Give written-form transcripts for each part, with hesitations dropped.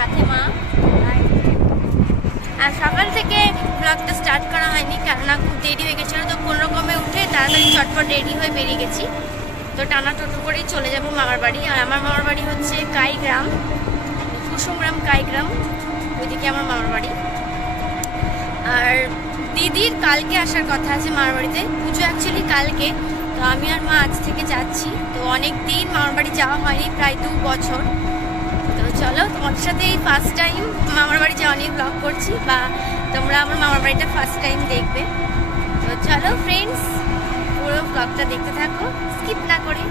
সাথে মা। আর সকাল থেকে ব্লগটা স্টার্ট করা হয়নি, কেননা খুব দেরি হয়ে গেছিলো। তো কোনো রকমে উঠে তাড়াতাড়ি চটপট রেডি হয়ে বেরিয়ে গেছি। তো টানা টোটো করেই চলে যাবো মামার বাড়ি। আর আমার মামার বাড়ি হচ্ছে কাইগ্রাম, কুসুমগ্রাম কাইগ্রাম, ওইদিকে আমার মামার বাড়ি। আর দিদির কালকে আসার কথা আছে মামার বাড়িতে, পুজো অ্যাকচুয়ালি কালকে। তো আমি আর মা আজ থেকে যাচ্ছি। তো অনেক দিন মামার বাড়ি যাওয়া হয়নি, প্রায় 2 বছর। তো চলো, তোমাদের সাথে এই ফার্স্ট টাইম মামার বাড়ি যাওয়া নিয়ে ব্লগ করছি, বা তোমরা আমার মামার বাড়িটা ফার্স্ট টাইম দেখবে। তো চলো ফ্রেন্ডস, পুরো ব্লগটা দেখতে থাকো, স্কিপ না করে।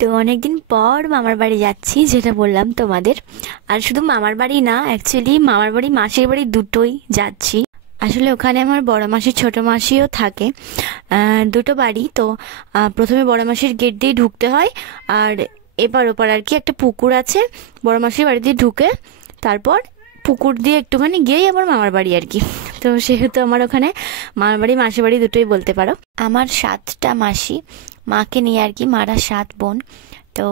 তো অনেকদিন পর মামার বাড়ি যাচ্ছি, যেটা বললাম তোমাদের। আর শুধু মামার বাড়ি না, অ্যাকচুয়ালি মামার বাড়ি মাসির বাড়ি দুটোই যাচ্ছি। আসলে ওখানে আমার বড় মাসি ছোট মাসিও থাকে, দুটো বাড়ি। তো প্রথমে বড় মাসির গেট দিয়ে ঢুকতে হয়, আর এপার ওপার আর কি একটা পুকুর আছে। বড় মাসির বাড়ি দিয়ে ঢুকে তারপর পুকুর দিয়ে একটুখানি গিয়েই আবার মামার বাড়ি আর কি। তো সেহেতু আমার ওখানে মামার বাড়ি মাসির বাড়ি দুটোই বলতে পারো। আমার 7টা মাসি, মাকে নিয়ে আর কি, মারা 7 বোন। তো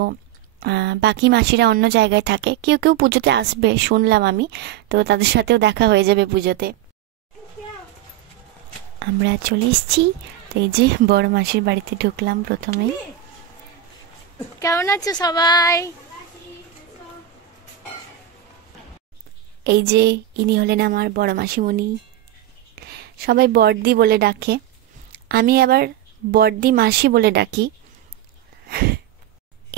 বাকি মাসিরা অন্য জায়গায় থাকে, কেউ কেউ পুজোতে আসবে শুনলাম আমি। তো তাদের সাথেও দেখা হয়ে যাবে পুজোতে। আমরা চলে এসেছি। তো এই যে বড় মাসির বাড়িতে ঢুকলাম প্রথমেই। কেমন আছো সবাই? এই যে ইনি হলেন আমার বড় মাসিমণি, সবাই বড়দি বলে ডাকে, আমি আবার বড়দি মাসি বলে ডাকি।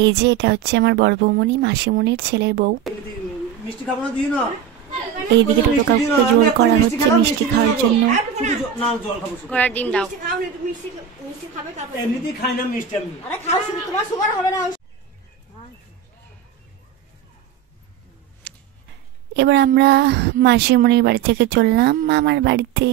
এই যে এটা হচ্ছে আমার বড় বৌমণি, মাসিমণির ছেলের বউ। এইদিকে দুটো কাকুকে জোর করা হচ্ছে মিষ্টি খাওয়ার জন্য। ঘোড়ার ডিম দাও। এবার আমরা মাসিমণির বাড়ি থেকে চললাম মামার বাড়িতে।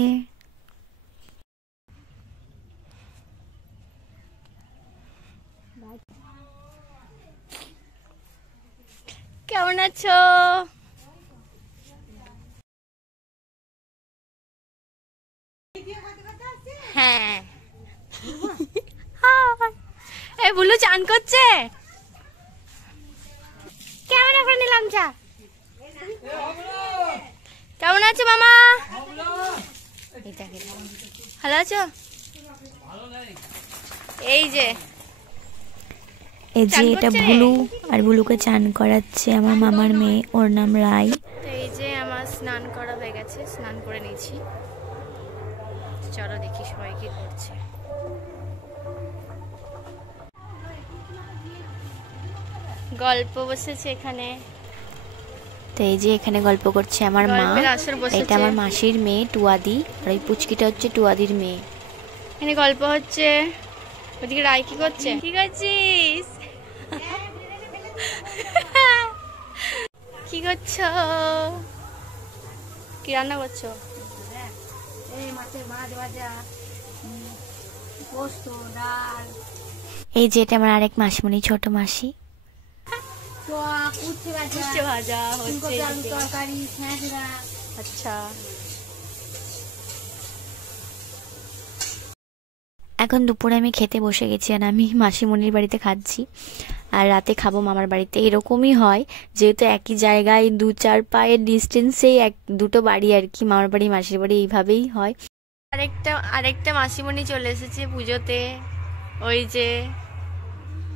কেমন আছো? হ্যাঁ, এই বুলু চান করছে। কেমন করে নিলাম চা। কেমন আছো মামা? ভালো আছো? এই যে এটা ভুলু, আর ভুলুকে চান করাচ্ছে আমার মামার মেয়ে, ওর নাম রাই। তো এই যে আমার স্নান করা হয়ে গেছে, স্নান করে নিয়েছি। চলো দেখি সবাই কি করছে। গল্প বসেছে এখানে। তো এই যে এখানে গল্প করছে আমার মা। এটা আমার মাসির মেয়ে টুয়াদি, আর এই পুচকিটা হচ্ছে টুয়াদির মেয়ে। এখানে গল্প হচ্ছে। ওদিকে রাই কি করছে? কি করছিস? কি করছো? কি রান্না করছো? এই যে এটা আমার আরেক মাসিমণি, ছোট মাসি। ভাজা হচ্ছে। আচ্ছা, এখন দুপুরে আমি খেতে বসে গেছি, আর আমি মাসিমণির বাড়িতে খাচ্ছি, আর রাতে খাবো মামার বাড়িতে। এরকমই হয়, যেহেতু একই জায়গায় 2-4 পায়ের ডিস্টেন্সেই দুটো বাড়ি আর কি, মামার বাড়ি মাসির বাড়ি, এইভাবেই হয়। আরেকটা মাসিমণি চলে এসেছে পুজোতে। ওই যে,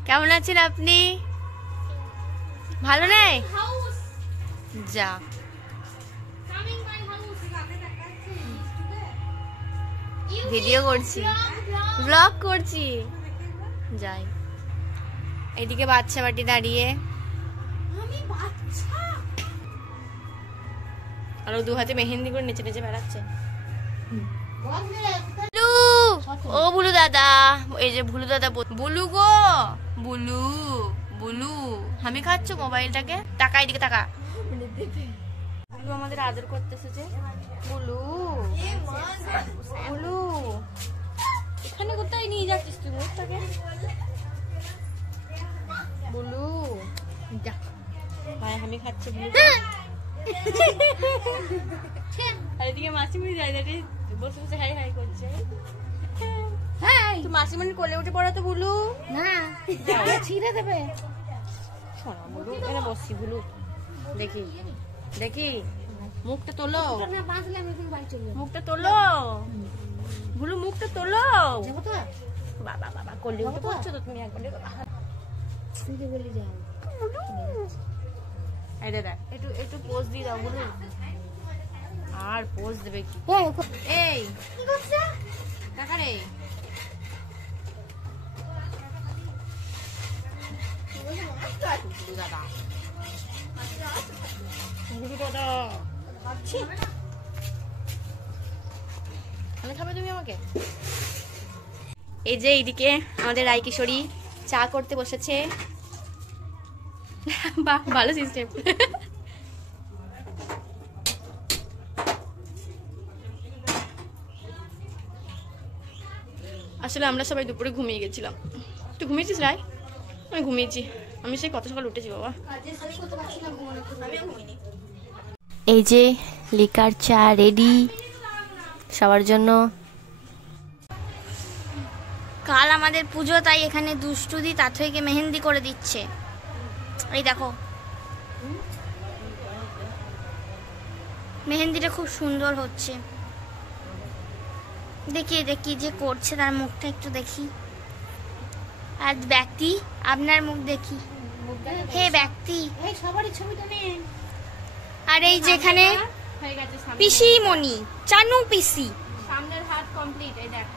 কেমন আছেন আপনি? ভালো নেই? যা, ভিডিও করছি, ব্লগ করছি, যাই। এদিকে বাচ্চা বাটি দাঁড়িয়ে, আর ও 2 হাতে মেহেন্দি করে নেচে নেচে বেড়াচ্ছে। ও বুলু দাদা, এই যে বুলু দাদা, বুলু গো, বুলু বুলু, আমি খাচ্ছ মোবাইলটাকে, টাকা এদিকে টাকা। বুলু আমাদের আদর করতে এসেছে। বুলু বুলু, এখানে কোথায় নিয়ে যাচ্ছিস তুই মুখটাকে? বুলু যা, ভাই আমি খাচ্ছি বুলু। আর এদিকে মাসিমণি জায়গাটি বসে বসে হাই হাই করছে। তুই মাসিমণি কোলে উঠে পড়া তো বুলু। না, ছিঁড়ে দেবে। শোনা বুলু, এখানে বসছি বুলু। দেখি দেখি মুখটা তোলো, মুখটা তোলো, ভুলু মুখটা তোলো। বাবা বাবা করলে করছো তো তুমি একবার একটু একটু পোজ দিয়ে দাও বলু। আর পোজ দেবে কি? এই কাকা রে, খাবে তুমি আমাকে? এই যে এইদিকে আমাদের রায় কিশোরী চা করতে বসেছে। বাহ, ভালো সিস্টেম। আসলে আমরা সবাই দুপুরে ঘুমিয়ে গেছিলাম। তুই ঘুমিয়েছিস রায়? আমি ঘুমিয়েছি, আমি সেই কত সকাল উঠেছি বাবা। এই যে লিকার চা রেডি সবার জন্য। কাল আমাদের পুজো, তাই এখানে দুষ্টুদি তাথইকে মেহেন্দি করে দিচ্ছে। এই দেখো মেহেন্দিটা খুব সুন্দর হচ্ছে। দেখি দেখি যে করছে তার মুখটা একটু দেখি। আর ব্যক্তি আপনার মুখ দেখি, হে ব্যক্তি। আর এই যেখানে পিসি মনি চানু পিসি, সামনের হাত কমপ্লিট। এই দেখ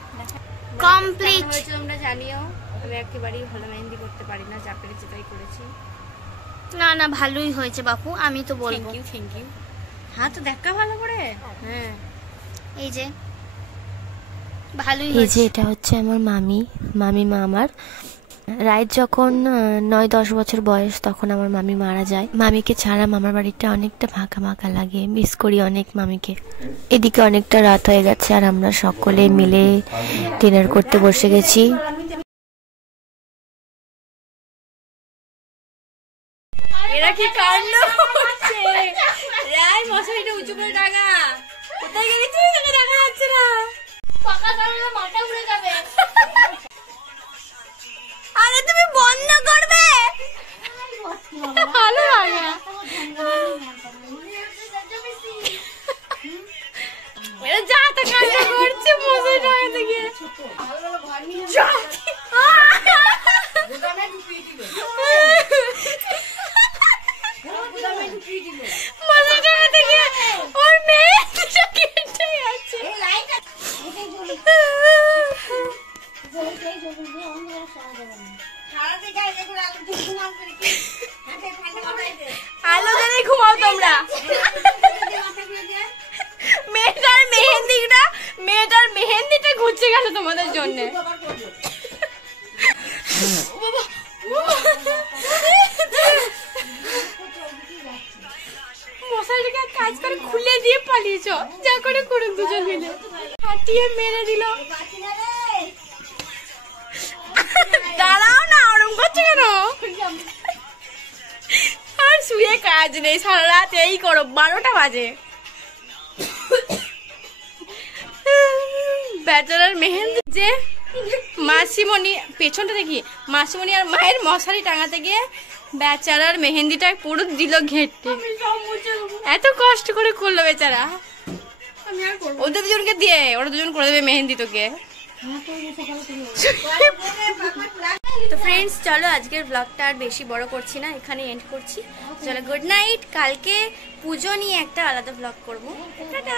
কমপ্লিট। তোমরা জানিও আমি একেবারেই ভালো মেহেন্দি করতে পারি না, যা পেরেছি তাই করেছি। না না ভালোই হয়েছে বাপু, আমি তো বলবো। Thank you. হাত দেখা ভালো করে। হ্যাঁ এই যে ভালোই হয়েছে। এই যে এটা হচ্ছে আমার মামিমা আমার। রায়ের যখন 9-10 বছর বয়স তখন আমার মামি মারা যায়। মামিকে ছাড়া মামার বাড়িটা অনেকটা ফাঁকা ফাঁকা লাগে, মিস করি অনেক মামিকে। এদিকে অনেকটা রাত হয়ে গেছে আর আমরা সকলে মিলে ডিনার করতে বসে গেছি। এরা কি কাণ্ড করছে? রায় মশারিটা উঁচু করে টাঙা। কোথায় গেলি তুই? তোকে দেখা যাচ্ছে না। পাকা দাঁড়ালে মাথা উড়ে যাবে। আরে তুমি বন্ধ করবে? ভালো লাগে না। এরা যা তা কাণ্ড করছে মশারি টাঙাতে গিয়ে। আলো জ্বালিয়ে ঘুমাও তোমরা। মেয়েটার মেহেন্দিটা ঘুরছে গেল তোমাদের জন্য। মশারিটাকে কাজ করে খুলে দিয়ে পালিয়েছ, যা করে করুক দুজন মিলে। হাঁটিয়ে মেরে দিল। দাঁড়াও না, ওরম করছে কেন? আর শুয়ে কাজ নেই, সারা রাত এই করো, 12টা বাজে। ব্যাচেলার মেহেন্দি যে মাসিমণি, পেছনটা দেখি মাসিমণি আর মায়ের মশারি টাঙাতে গিয়ে বেচারার মেহেন্দিটা পুরো দিল ঘেটে। এত কষ্ট করে করলো বেচারা। ওদের দুজনকে দিয়ে, ওরা দুজন করে দেবে মেহেন্দি তোকে। তো ফ্রেন্ডস চলো আজকের ব্লগটা আর বেশি বড় করছি না, এখানে এন্ড করছি। চলো গুড নাইট। কালকে পুজো নিয়ে একটা আলাদা ব্লগ করবো। টাটা।